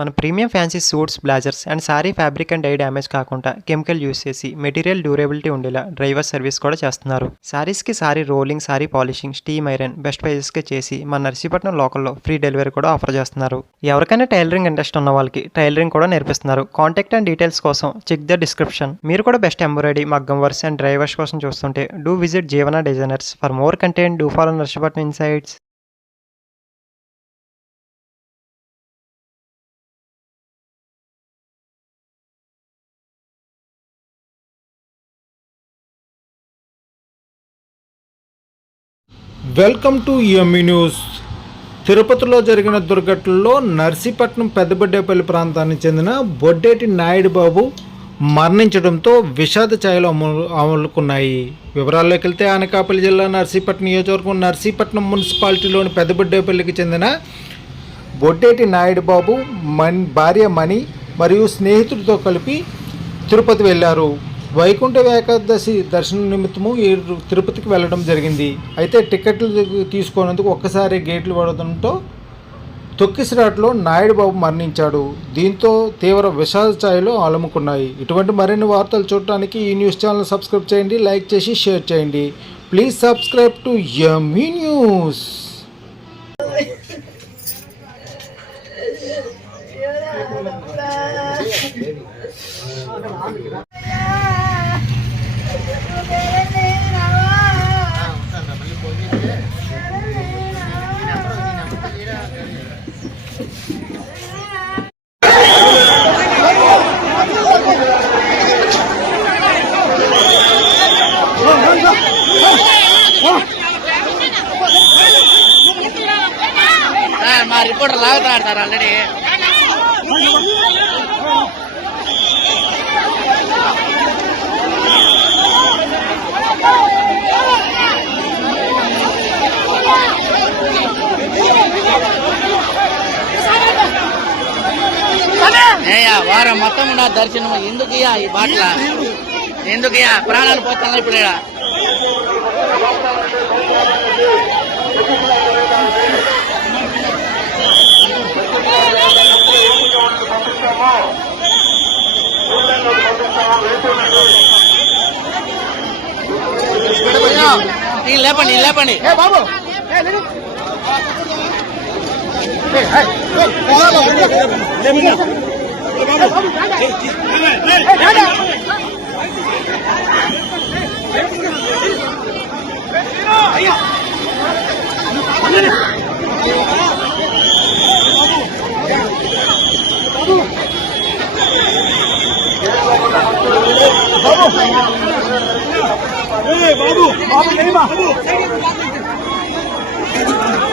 మన premium fancy suits blazers and sari fabric and dye damage కాకుండా chemical use చేసి material durability ఉండేలా driver service కూడా చేస్తున్నారు. సారీస్కి sari rolling sari polishing steam iron best ప్రైజెస్కి చేసి మన నర్సీపట్నం లోకల్లో ఫ్రీ డెలివరీ కూడా ఆఫర్ చేస్తున్నారు. ఎవరికైనా టైలరింగ్ ఇంట్రెస్ట్ ఉన్న వాళ్ళకి టైలరింగ్ కూడా నేర్పిస్తున్నారు. కాంటాక్ట్ అండ్ డీటెయిల్స్ కోసం చెక్ ద డిస్క్రిప్షన్. మీరు కూడా best embroidery maggam works and drivers కోసం చూస్తుంటే do visit Jeevana designers. For more content do follow Narsipatnam insights. Welcome to M E news. తిరుపతిలో జరిగిన దుర్ఘటనలో నర్సీపట్నం పెద్దబొడ్డేపల్లి ప్రాంతానికి చెందిన బొడ్డేటి నాయుడు బాబు మరణించడంతో విషాద ఛాయలు అమలు అమలుకున్నాయి. వివరాల్లోకి వెళ్తే అనకాపల్లి జిల్లా నర్సీపట్నం నియోజకవర్గం నర్సీపట్నం మున్సిపాలిటీలోని పెద్దబొడ్డేపల్లికి చెందిన బొడ్డేటి నాయుడు బాబు మన్ భార్య మణి మరియు స్నేహితుడితో కలిపి తిరుపతి వెళ్ళారు. వైకుంఠ ఏకాదశి దర్శనం నిమిత్తము ఈ తిరుపతికి వెళ్ళడం జరిగింది అయితే టికెట్లు తీసుకోనందుకు ఒక్కసారి గేట్లు పడడంతో తొక్కిసిరాట్లో నాయుడు బాబు మరణించాడు దీంతో తీవ్ర విషాద ఛాయలు అలముకున్నాయి ఇటువంటి మరిన్ని వార్తలు చూడటానికి ఈ న్యూస్ ఛానల్ సబ్స్క్రైబ్ చేయండి లైక్ చేసి షేర్ చేయండి ప్లీజ్ సబ్స్క్రైబ్ టు ఎంఈ న్యూస్ మా రిపోర్టర్ లాగుతాడు సార్ ఆల్రెడీ వారం మొత్తం ఉన్న దర్శనం ఎందుకు ఈ బాటల ఎందుకు ప్రాణాలు పోతున్నా ఇప్పుడు. నీళ్ళు లేపండి నీళ్ళు లేపండి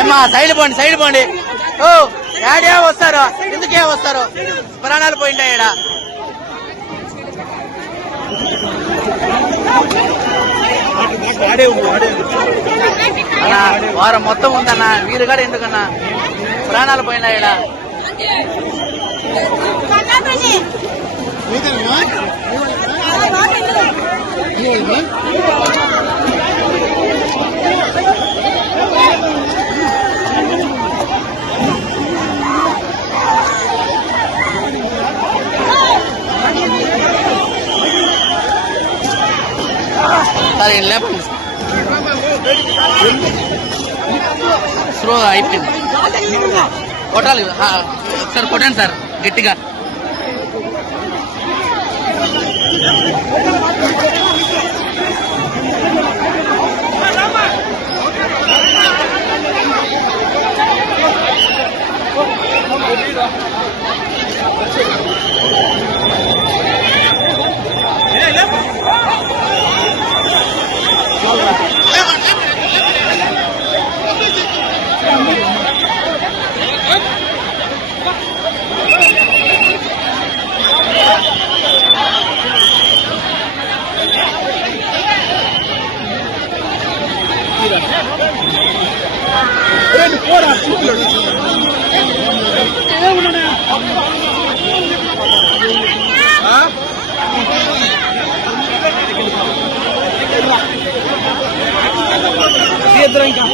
ఏమ్మా సైడ్ పోండి సైడ్ పోండి. ఓ యాడే వస్తారు? ఎందుకే వస్తారు. ప్రాణాలు పోయిండా ఈడ అన్నా వారం మొత్తం ఉందన్నా. మీరు కూడా ఎందుకన్నా? ప్రాణాలు పోయిండా ఈడ సరే లేపండి స్లో అయిపోయింది కొట్టాలి ఆ, ఒకసారి కొట్టండి సార్ గట్టిగా ரெண்டு போடா சீக்கிரம். சீக்கிரம்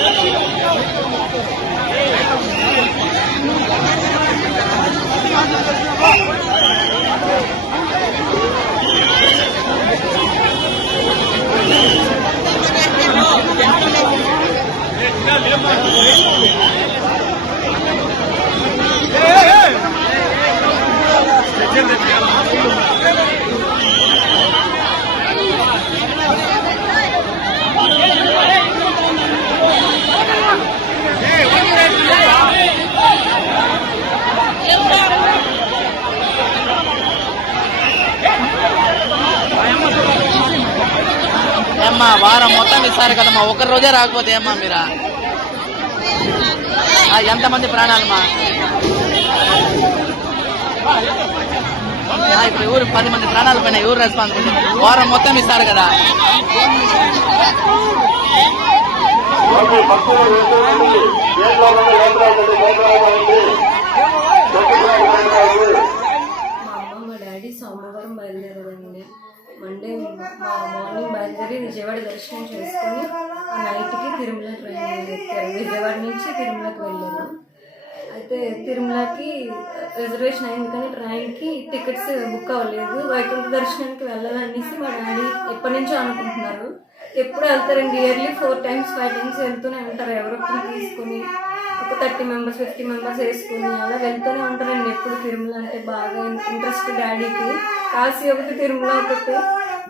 ఏమ్మా వారం మొత్తం ఇస్తారు కదమ్మా. ఒక రోజే రాకపోతే ఏమ్మా మీరా? ఆ, ఎంతమంది ప్రాణాలమ్మా? ఇప్పుడు ఎవరు పది మంది ప్రాణాలు పైన ఎవరు రెస్పాన్సిబిలిటీ వారం మొత్తం ఇస్తారు కదా. మా అమ్మ మా డాడీ సోమవారం బయలుదేరారండి. మండే మా మార్నింగ్ బయలుదేరి విజయవాడ దర్శనం చేసుకొని ఆ నైట్కి తిరుమల ట్రైన్ ఎక్కారు. విజయవాడ నుంచి తిరుమలకి వెళ్ళాను అయితే తిరుమలకి రిజర్వేషన్ అయింది కానీ ట్రైన్కి టికెట్స్ బుక్ అవ్వలేదు. వైకుంఠ దర్శనానికి వెళ్ళాలనేసి మా డాడీ ఎప్పటి నుంచో అనుకుంటున్నారు. ఎప్పుడు వెళ్తారండి? Yearly four times five times వెళ్తూనే ఉంటారు. ఎవరో తీసుకుని తీసుకొని ఒక థర్టీ మెంబర్స్ ఫిఫ్టీ మెంబర్స్ వేసుకుని అలా వెళ్తూనే ఉంటారండి ఎప్పుడు తిరుమల అంటే బాగా ఇంట్రెస్ట్ డాడీకి. కాశీ ఒకటి తిరుమల ఒకటి.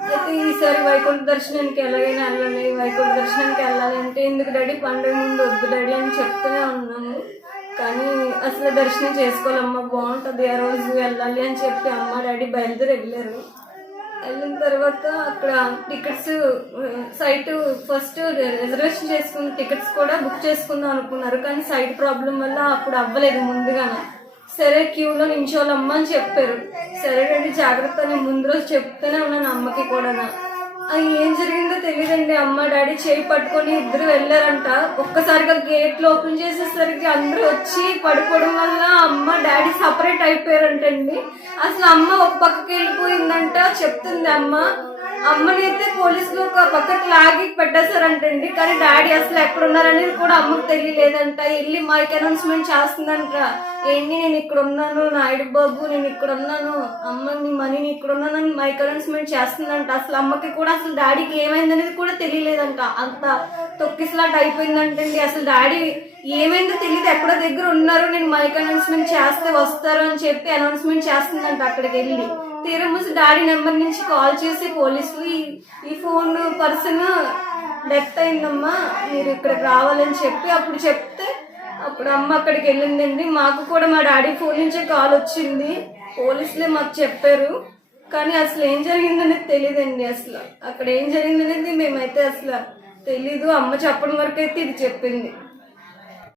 అయితే ఈసారి వైకుంఠ దర్శనానికి ఎలాగైనా వెళ్ళాలి. వైకుంఠ దర్శనానికి వెళ్ళాలి అంటే ఎందుకు డాడీ? పండుగ ముందు వద్దు డాడీ అని చెప్తూనే ఉన్నాను. కానీ అసలు దర్శనం చేసుకోవాలమ్మా బాగుంటుంది. ఆ రోజు వెళ్ళాలి అని చెప్పి అమ్మ డాడీ బయలుదేరి వెళ్ళారు. వెళ్ళిన తర్వాత అక్కడ టికెట్స్ సైట్ ఫస్ట్ రిజర్వేషన్ చేసుకున్న టికెట్స్ కూడా బుక్ చేసుకుందాం అనుకున్నారు. కానీ సైట్ ప్రాబ్లం వల్ల అప్పుడు అవ్వలేదు ముందుగానే. సరే క్యూలో నించోవాలమ్మ అని చెప్పారు. సరే రండి జాగ్రత్త నేను ముందు రోజు చెప్తూనే ఉన్నాను అమ్మకి కూడా అది ఏం జరిగిందో తెలియదు డాడీ చేయి పట్టుకొని ఇద్దరు వెళ్ళారంట. ఒక్కసారిగా గేట్లు ఓపెన్ చేసేసరికి అందరూ వచ్చి పడుకోవడం వల్ల అమ్మ డాడీ సపరేట్ అయిపోయారంటండి. అసలు అమ్మ ఒక పక్కకి వెళ్ళిపోయిందంట చెప్తుంది అమ్మ అమ్మనైతే పోలీసులు ఒక పక్క లాగి పెట్టేశారంటండి. కానీ డాడీ అసలు ఎక్కడున్నారనేది కూడా అమ్మకు తెలియలేదంట. వెళ్ళి మైక్ అనౌన్స్మెంట్ చేస్తుందంట. ఏంటి నేను ఇక్కడ ఉన్నాను నాయుడు బాబు నేను ఇక్కడ ఉన్నాను అమ్మ నీ మనీ నేను ఇక్కడ ఉన్నానని మైక్ అనౌన్స్మెంట్ చేస్తుందంట. అసలు అమ్మకి కూడా అసలు డాడీకి ఏమైందనేది కూడా తెలియలేదంట. అంత తొక్కిసలాట్ అయిపోయిందంటండి. అసలు డాడీ ఏమైందో తెలియదు ఎక్కడో దగ్గర ఉన్నారు. నేను మైక్ అనౌన్స్మెంట్ చేస్తే వస్తారు అని చెప్పి అనౌన్స్మెంట్ చేస్తుందంట అక్కడికి వెళ్ళి. తీరముసి డాడీ నెంబర్ నుంచి కాల్ చేసి పోలీసులు ఈ- ఈ ఫోన్ పర్సన్ డెత్ అయిందమ్మా మీరు ఇక్కడికి రావాలని చెప్పి అప్పుడు చెప్తే అప్పుడు అమ్మ అక్కడికి వెళ్ళిందండి. మాకు కూడా మా డాడీ ఫోన్ నుంచే కాల్ వచ్చింది. పోలీసులే మాకు చెప్పారు. కానీ అసలు ఏం జరిగిందనేది తెలియదండి అసలు. అక్కడ ఏం జరిగిందనేది మేమైతే అసలు తెలీదు. అమ్మ చెప్పడం వరకు అయితే ఇది చెప్పింది.